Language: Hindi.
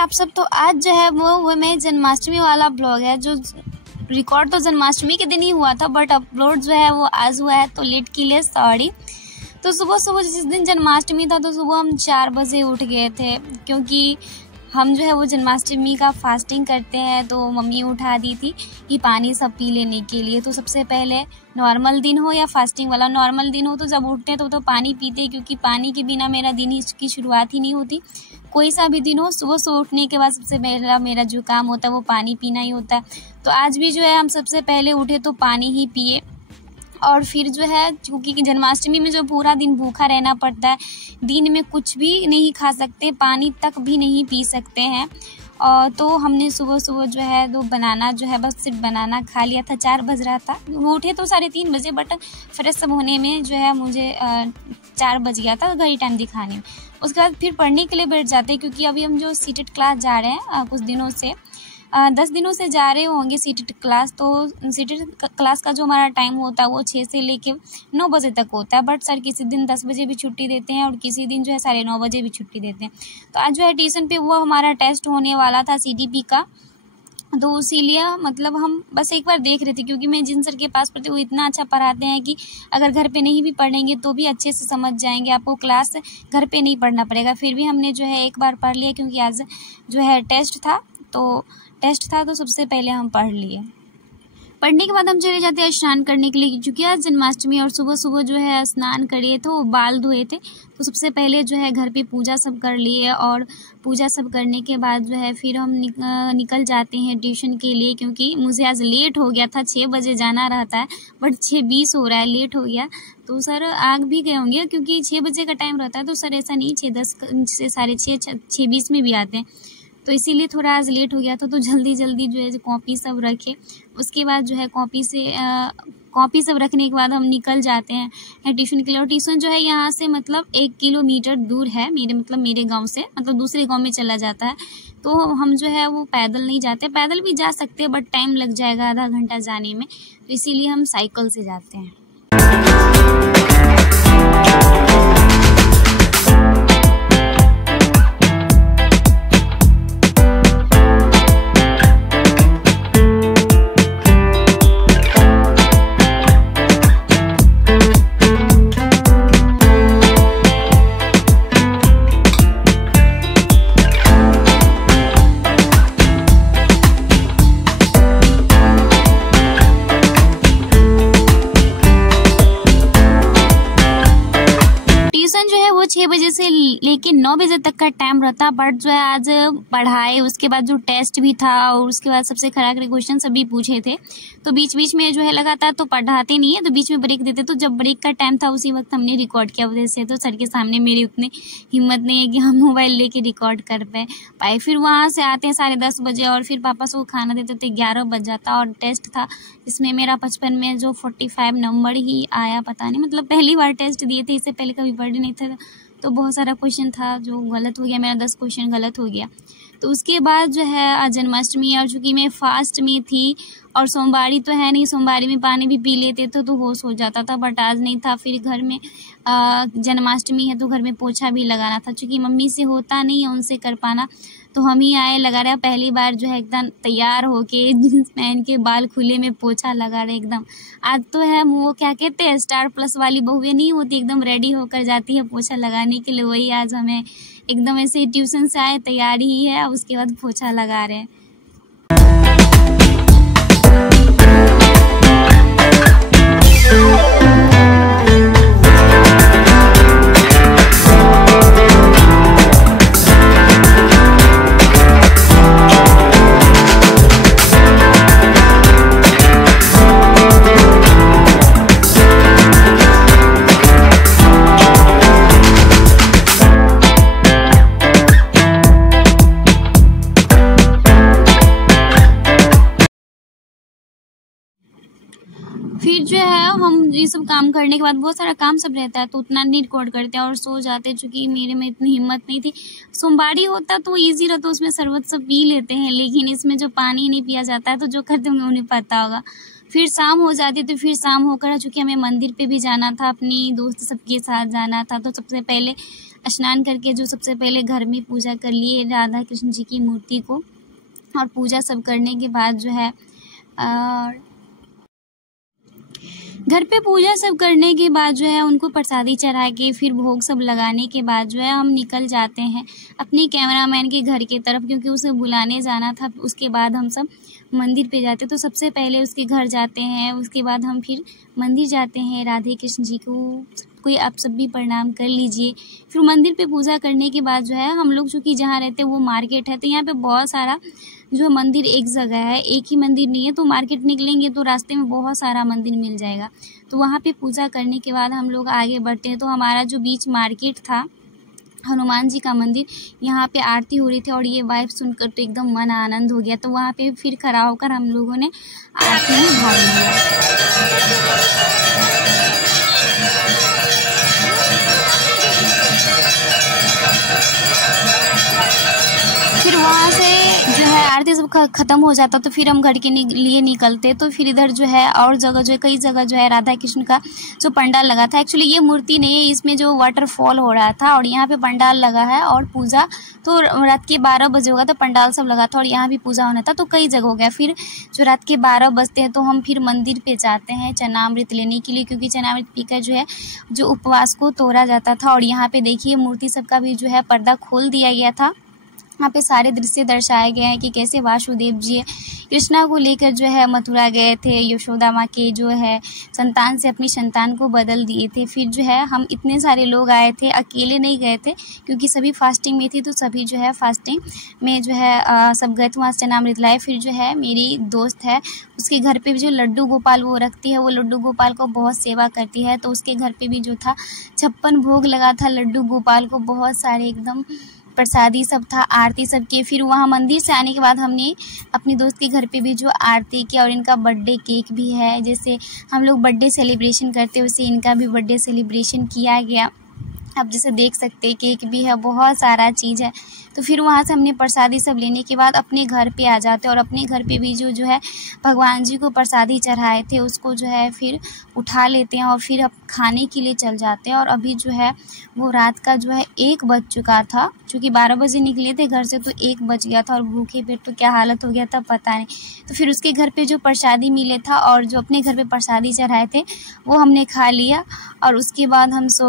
आप सब। तो आज जो है वो मैं जन्माष्टमी वाला ब्लॉग है, जो रिकॉर्ड तो जन्माष्टमी के दिन ही हुआ था, बट अपलोड जो है वो आज हुआ है, तो लेट के लिए सॉरी। तो सुबह सुबह जिस दिन जन्माष्टमी था तो सुबह हम 4 बजे उठ गए थे, क्योंकि हम जो है वो जन्माष्टमी का फास्टिंग करते हैं। तो मम्मी उठा दी थी कि पानी सब पी लेने के लिए। तो सबसे पहले नॉर्मल दिन हो या फास्टिंग वाला, नॉर्मल दिन हो तो जब उठते हैं तो पानी पीते, क्योंकि पानी के बिना मेरा दिन की शुरुआत ही नहीं होती। कोई सा भी दिन हो, सुबह सुबह उठने के बाद सबसे पहला मेरा जो काम होता है वो पानी पीना ही होता है। तो आज भी जो है हम सबसे पहले उठे तो पानी ही पिए, और फिर जो है क्योंकि जन्माष्टमी में जो पूरा दिन भूखा रहना पड़ता है, दिन में कुछ भी नहीं खा सकते, पानी तक भी नहीं पी सकते हैं। और तो हमने सुबह सुबह जो है दो बनाना जो है बस सिर्फ बनाना खा लिया था। 4 बज रहा था, वो उठे तो 3:30 बजे, बट फ्रेश सब होने में जो है मुझे 4 बज गया था घड़ी टाइम दिखाने में। उसके बाद फिर पढ़ने के लिए बैठ जाते, क्योंकि अभी हम जो सीटेट क्लास जा रहे हैं कुछ दिनों से 10 दिनों से जा रहे होंगे सीटेट क्लास। तो सीटेट क्लास का जो हमारा टाइम होता है वो 6 से लेके 9 बजे तक होता है, बट सर किसी दिन 10 बजे भी छुट्टी देते हैं और किसी दिन जो है 9:30 बजे भी छुट्टी देते हैं। तो आज जो है ट्यूशन पे वो हमारा टेस्ट होने वाला था CDP का, तो इसीलिए मतलब हम बस एक बार देख रहे थे, क्योंकि मैं जिन सर के पास पढ़ती वो इतना अच्छा पढ़ाते हैं कि अगर घर पे नहीं भी पढ़ेंगे तो भी अच्छे से समझ जाएंगे, आपको क्लास घर पे नहीं पढ़ना पड़ेगा। फिर भी हमने जो है एक बार पढ़ लिया, क्योंकि आज जो है टेस्ट था तो सबसे पहले हम पढ़ लिए। पढ़ने के बाद हम चले जाते हैं स्नान करने के लिए, क्योंकि आज जन्माष्टमी और सुबह सुबह जो है स्नान करे थे, वो बाल धोए थे। तो सबसे पहले जो है घर पे पूजा सब कर लिए, और पूजा सब करने के बाद जो है फिर हम निकल जाते हैं ट्यूशन के लिए, क्योंकि मुझे आज लेट हो गया था। 6 बजे जाना रहता है, बट 6:20 हो रहा है, लेट हो गया। तो सर आग भी गए होंगे, क्योंकि 6 बजे का टाइम रहता है, तो सर ऐसा नहीं 6:10 से 6:30 6:20 में भी आते हैं। तो इसीलिए थोड़ा आज लेट हो गया था, तो जल्दी जो है कॉपी सब रखे। उसके बाद जो है कॉपी सब रखने के बाद हम निकल जाते हैं ट्यूशन के लिए। और ट्यूशन जो है यहाँ से मतलब 1 किलोमीटर दूर है, मेरे गांव से, मतलब दूसरे गांव में चला जाता है। तो हम जो है वो पैदल नहीं जाते, पैदल भी जा सकते हैं, बट टाइम लग जाएगा आधा घंटा जाने में, तो इसीलिए हम साइकिल से जाते हैं। जो है वो 6 बजे से लेके 9 बजे तक का टाइम रहता, बट जो है आज पढ़ाए, उसके बाद जो टेस्ट भी था, और उसके बाद सबसे खराब क्वेश्चन सभी पूछे थे। तो बीच बीच में जो है लगातार तो पढ़ाते नहीं है, तो बीच में ब्रेक देते। तो जब ब्रेक का टाइम था उसी वक्त हमने रिकॉर्ड किया वजह से, तो सर के सामने मेरी उतनी हिम्मत नहीं है कि हम मोबाइल लेके रिकॉर्ड कर पाए। फिर वहाँ से आते हैं 10:30 बजे, और फिर पापा से वो खाना देते थे, 11 बज जाता। और टेस्ट था इसमें मेरा 55 में जो 45 नंबर ही आया, पता नहीं, मतलब पहली बार टेस्ट दिए थे, इससे पहले कभी पढ़े नहीं थे। तो बहुत सारा क्वेश्चन था जो गलत हो गया, मेरा 10 क्वेश्चन गलत हो गया। तो उसके बाद जो है जन्माष्टमी, और चूँकि मैं फास्ट में थी और सोमवारी तो है नहीं, सोमवारी में पानी भी पी लेते तो होश हो जाता था, बट आज नहीं था। फिर घर में जन्माष्टमी है तो घर में पोछा भी लगाना था, चूँकि मम्मी से होता नहीं है उनसे कर पाना, तो हम ही आए लगा रहे। पहली बार जो है एकदम तैयार होके जींस पहन के बाल खुले में पोछा लगा रहे एकदम। आज तो है वो क्या कहते हैं स्टार प्लस वाली बहुएं नहीं होती, एकदम रेडी होकर जाती है पोछा लगाने के लिए, वही आज हमें एकदम ऐसे ट्यूशन से आए, तैयारी ही है, उसके बाद पोछा लगा रहे हैं। फिर जो है हम ये सब काम करने के बाद बहुत सारा काम सब रहता है तो उतना नहीं रिकॉर्ड करते हैं और सो जाते हैं, चूँकि मेरे में इतनी हिम्मत नहीं थी। सोमवारी होता तो ईजी रहता, उसमें शरबत सब पी लेते हैं, लेकिन इसमें जो पानी नहीं पिया जाता है तो जो करते होंगे उन्हें पता होगा। फिर शाम हो जाती तो फिर शाम होकर चूँकि हमें मंदिर पे भी जाना था, अपनी दोस्त सबके साथ जाना था, तो सबसे पहले स्नान करके जो सबसे पहले घर में पूजा कर लिए राधा कृष्ण जी की मूर्ति को, और पूजा सब करने के बाद जो है घर पे पूजा सब करने के बाद जो है उनको प्रसादी चढ़ा के फिर भोग सब लगाने के बाद जो है हम निकल जाते हैं अपने कैमरामैन के घर की तरफ, क्योंकि उसे बुलाने जाना था। उसके बाद हम सब मंदिर पे जाते, तो सबसे पहले उसके घर जाते हैं, उसके बाद हम फिर मंदिर जाते हैं। राधे कृष्ण जी को कोई आप सब भी प्रणाम कर लीजिए। फिर मंदिर पे पूजा करने के बाद जो है हम लोग चूँकि जहाँ रहते हैं वो मार्केट है, तो यहाँ पे बहुत सारा जो मंदिर एक जगह है, एक ही मंदिर नहीं है, तो मार्केट निकलेंगे तो रास्ते में बहुत सारा मंदिर मिल जाएगा। तो वहाँ पे पूजा करने के बाद हम लोग आगे बढ़ते हैं। तो हमारा जो बीच मार्केट था हनुमान जी का मंदिर, यहाँ पे आरती हो रही थी और ये वाइब सुनकर तो एकदम मन आनंद हो गया। तो वहाँ पे फिर खड़ा होकर हम लोगों ने आरती में भाग लिया। फिर वहाँ से जो है आरती सब खत्म हो जाता तो फिर हम घर के लिए निकलते। तो फिर इधर जो है और जगह जो है कई जगह जो है राधा कृष्ण का जो पंडाल लगा था, एक्चुअली ये मूर्ति नहीं है, इसमें जो वाटरफॉल हो रहा था और यहाँ पे पंडाल लगा है और पूजा तो रात के 12 बजे होगा, तो पंडाल सब लगा था और यहाँ भी पूजा होना था, तो कई जगह हो गया। फिर जो रात के 12 बजते हैं तो हम फिर मंदिर पे जाते हैं चरणामृत लेने के लिए, क्योंकि चरणामृत पीकर जो है जो उपवास को तोड़ा जाता था। और यहाँ पे देखिए मूर्ति सबका भी जो है पर्दा खोल दिया गया था। यहाँ पे सारे दृश्य दर्शाए गए हैं कि कैसे वासुदेव जी कृष्णा को लेकर जो है मथुरा गए थे, यशोदा माँ के जो है संतान से अपनी संतान को बदल दिए थे। फिर जो है हम इतने सारे लोग आए थे, अकेले नहीं गए थे क्योंकि सभी फास्टिंग में थी, तो सभी जो है फास्टिंग में जो है सब गए थे वहाँ से चरणामृत लाए। फिर जो है मेरी दोस्त है उसके घर पे भी जो लड्डू गोपाल वो रखती है, वो लड्डू गोपाल को बहुत सेवा करती है, तो उसके घर पे भी जो था 56 भोग लगा था लड्डू गोपाल को, बहुत सारे एकदम प्रसादी सब था, आरती सब की। फिर वहाँ मंदिर से आने के बाद हमने अपनी दोस्त के घर पे भी जो आरती किया और इनका बर्थडे केक भी है, जैसे हम लोग बर्थडे सेलिब्रेशन करते वैसे इनका भी बर्थडे सेलिब्रेशन किया गया। आप जैसे देख सकते हैं केक भी है, बहुत सारा चीज़ है। तो फिर वहाँ से हमने प्रसादी सब लेने के बाद अपने घर पे आ जाते और अपने घर पे भी जो है भगवान जी को प्रसादी चढ़ाए थे उसको जो है फिर उठा लेते हैं और फिर अब खाने के लिए चल जाते हैं। और अभी जो है वो रात का जो है 1 बज चुका था, चूँकि 12 बजे निकले थे घर से तो 1 बज गया था और भूखे पेट तो क्या हालत हो गया था पता नहीं। तो फिर उसके घर पे जो प्रसादी मिले था और जो अपने घर पे प्रसादी चढ़ाए थे वो हमने खा लिया और उसके बाद हम सो